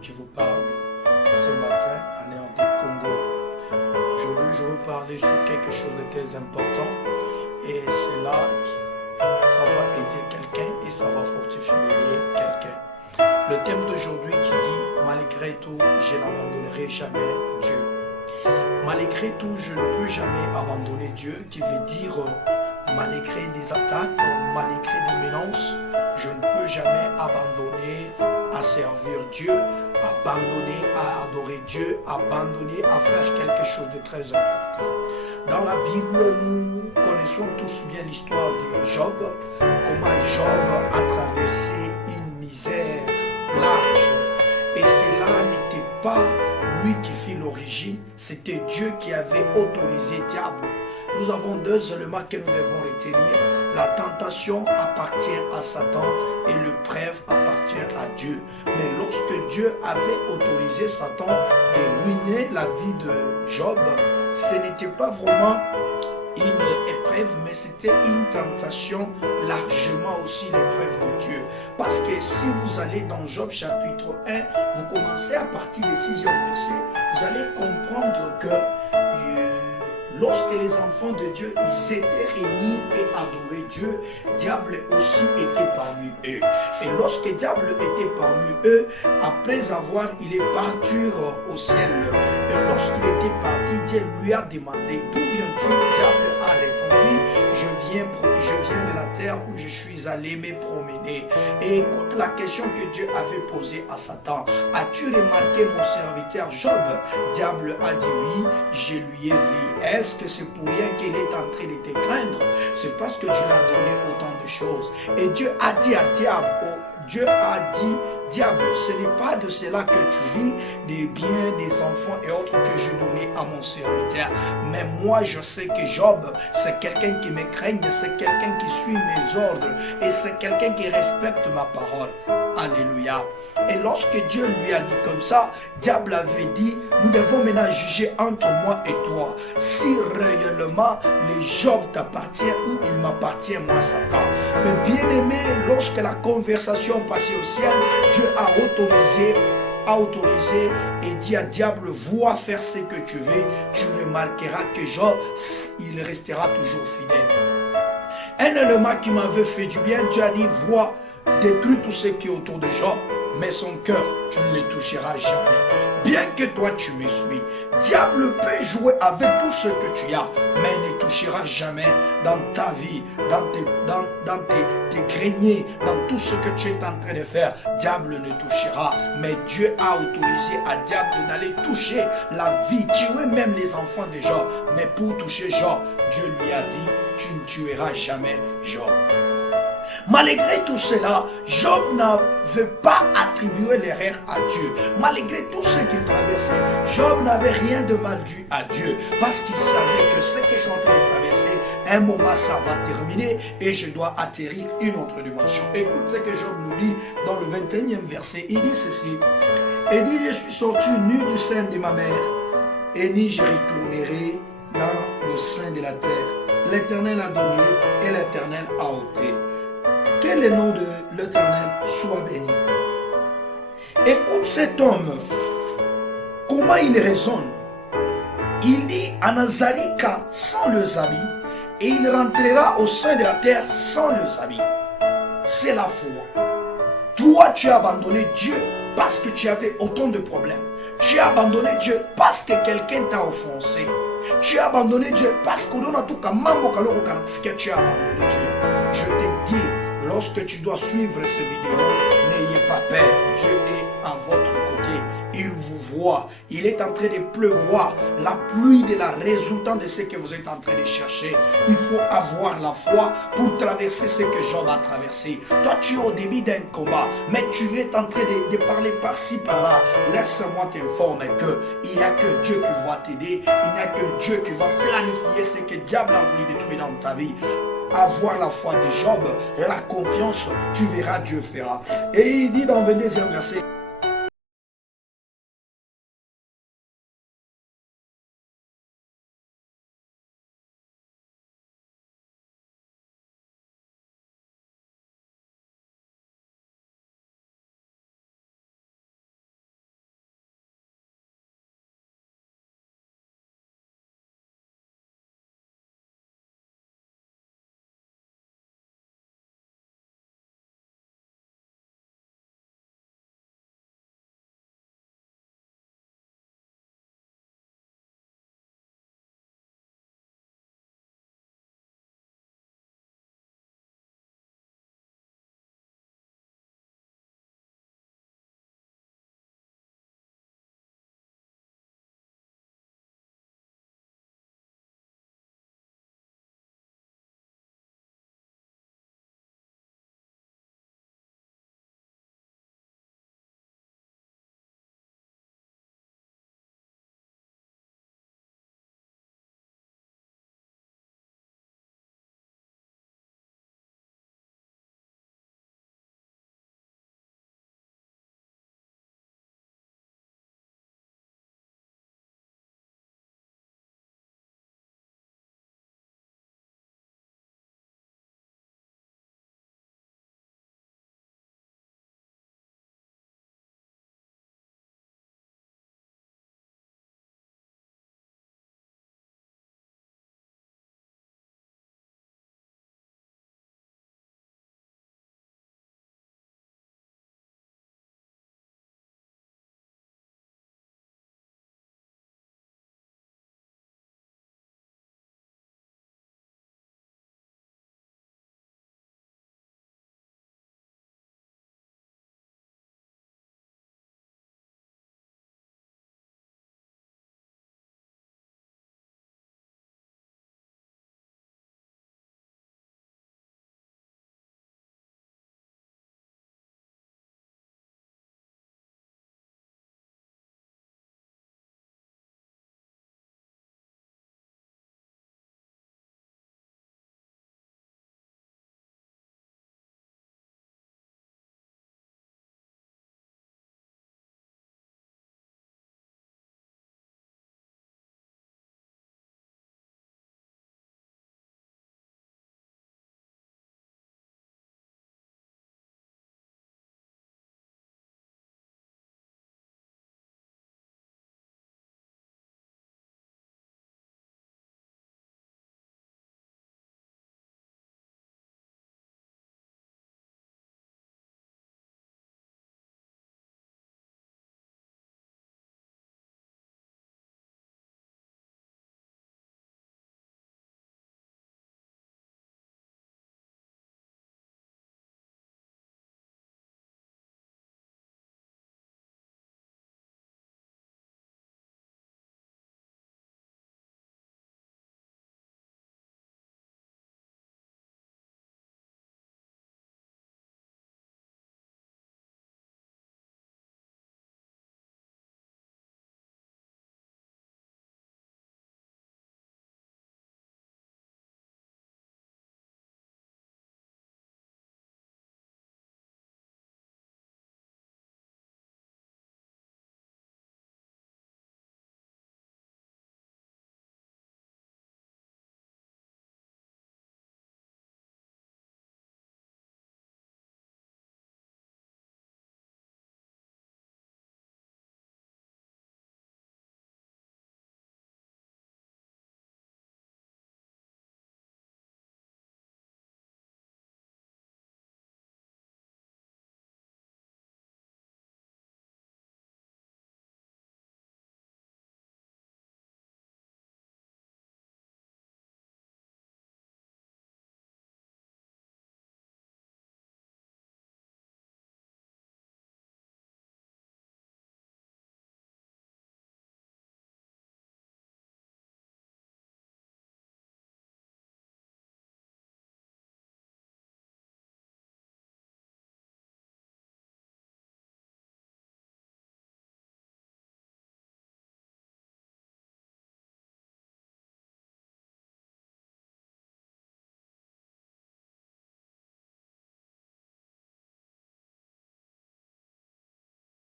qui vous parle ce matin, Anéanté Congo. Aujourd'hui, je veux parler sur quelque chose de très important et c'est là que ça va aider quelqu'un et ça va fortifier quelqu'un. Le thème d'aujourd'hui qui dit « Malgré tout, je n'abandonnerai jamais Dieu ». Malgré tout, je ne peux jamais abandonner Dieu, qui veut dire malgré des attaques, malgré des menaces, je ne peux jamais abandonner à servir Dieu, abandonner à adorer Dieu, abandonner à faire quelque chose de très important. Dans la Bible, nous connaissons tous bien l'histoire de Job, comment Job a traversé une misère large. Et cela n'était pas lui qui fit l'origine, c'était Dieu qui avait autorisé le diable. Nous avons deux éléments que nous devons retenir. La tentation appartient à Satan et le preuve appartient à Dieu. Mais lorsque Dieu avait autorisé Satan de ruiner la vie de Job, ce n'était pas vraiment une épreuve, mais c'était une tentation, largement aussi l'épreuve de Dieu. Parce que si vous allez dans Job chapitre 1, vous commencez à partir du 6e verset, vous allez comprendre que lorsque les enfants de Dieu ils étaient réunis et adoraient Dieu, diable aussi était parmi eux. Et lorsque diable était parmi eux, après avoir, il est parti au ciel. Et lorsqu'il était parti, Dieu lui a demandé, d'où viens-tu? Diable a répondu, je viens de la terre où je suis allé me promener. Et écoute la question que Dieu avait posée à Satan. As-tu remarqué mon serviteur Job? Diable a dit oui, je lui ai vu. Est-ce que c'est pour rien qu'il est en train de te craindre? C'est parce que tu l'as donné autant de choses. Et Dieu a dit à diable, Dieu a dit, diable, ce n'est pas de cela que tu lis, des biens, des enfants et autres que j'ai donné à mon serviteur. Mais moi, je sais que Job, c'est quelqu'un qui me craigne, c'est quelqu'un qui suit mes ordres et c'est quelqu'un qui respecte ma parole. Alléluia. Et lorsque Dieu lui a dit comme ça, diable avait dit, nous devons maintenant juger entre moi et toi, si réellement les Job t'appartient ou il m'appartient moi Satan. Mais bien aimé, lorsque la conversation passait au ciel, Dieu a autorisé et dit à diable, vois faire ce que tu veux, tu remarqueras que Job, il restera toujours fidèle. Un élément qui m'avait fait du bien, Dieu a dit, vois, détruis tout ce qui est autour de Job, mais son cœur, tu ne le toucheras jamais. Bien que toi tu me suis, diable peut jouer avec tout ce que tu as, mais il ne touchera jamais dans ta vie, dans tes greniers, dans tout ce que tu es en train de faire. Diable ne touchera, mais Dieu a autorisé à diable d'aller toucher la vie, tuer même les enfants de Job. Mais pour toucher Job, Dieu lui a dit, tu ne tueras jamais Job. Malgré tout cela, Job n'avait pas attribué l'erreur à Dieu. Malgré tout ce qu'il traversait, Job n'avait rien de mal dû à Dieu. Parce qu'il savait que ce que je suis en train de traverser, un moment ça va terminer et je dois atterrir une autre dimension. Écoute ce que Job nous dit dans le 21e verset. Il dit ceci. Il dit, je suis sorti nu du sein de ma mère et ni je retournerai dans le sein de la terre. L'Éternel a donné et l'Éternel a ôté. Que le nom de l'Éternel soit béni. Écoute cet homme, comment il raisonne. Il dit, Anazalika sans leurs habits, et il rentrera au sein de la terre sans leurs habits. C'est la foi. Toi, tu as abandonné Dieu parce que tu avais autant de problèmes. Tu as abandonné Dieu parce que quelqu'un t'a offensé. Tu as abandonné Dieu parce que tu as abandonné Dieu. Je te dis, lorsque tu dois suivre ces vidéos, n'ayez pas peur. Dieu est à votre côté. Il vous voit. Il est en train de pleuvoir. La pluie de la résultante de ce que vous êtes en train de chercher. Il faut avoir la foi pour traverser ce que Job a traversé. Toi, tu es au début d'un combat, mais tu es en train de parler par-ci, par-là. Laisse-moi t'informer qu'il n'y a que Dieu qui va t'aider. Il n'y a que Dieu qui va planifier ce que le diable a voulu détruire dans ta vie. Avoir la foi de Job, la confiance, tu verras, Dieu fera. Et il dit dans le 22e verset,